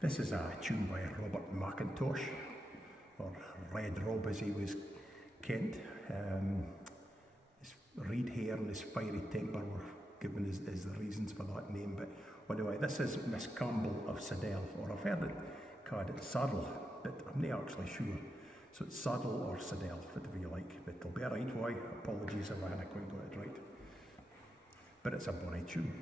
This is a tune by Robert McIntosh, or Red Rob as he was kent. His red hair and his fiery temper were given as the reasons for that name. But anyway, this is Miss Campbell of Saddell, or I've heard it called it Saddle, but I'm not actually sure. So it's Saddle or Saddell, whatever you like, but it'll be alright. Why? Apologies if I haven't quite got it right. But it's a bonny tune.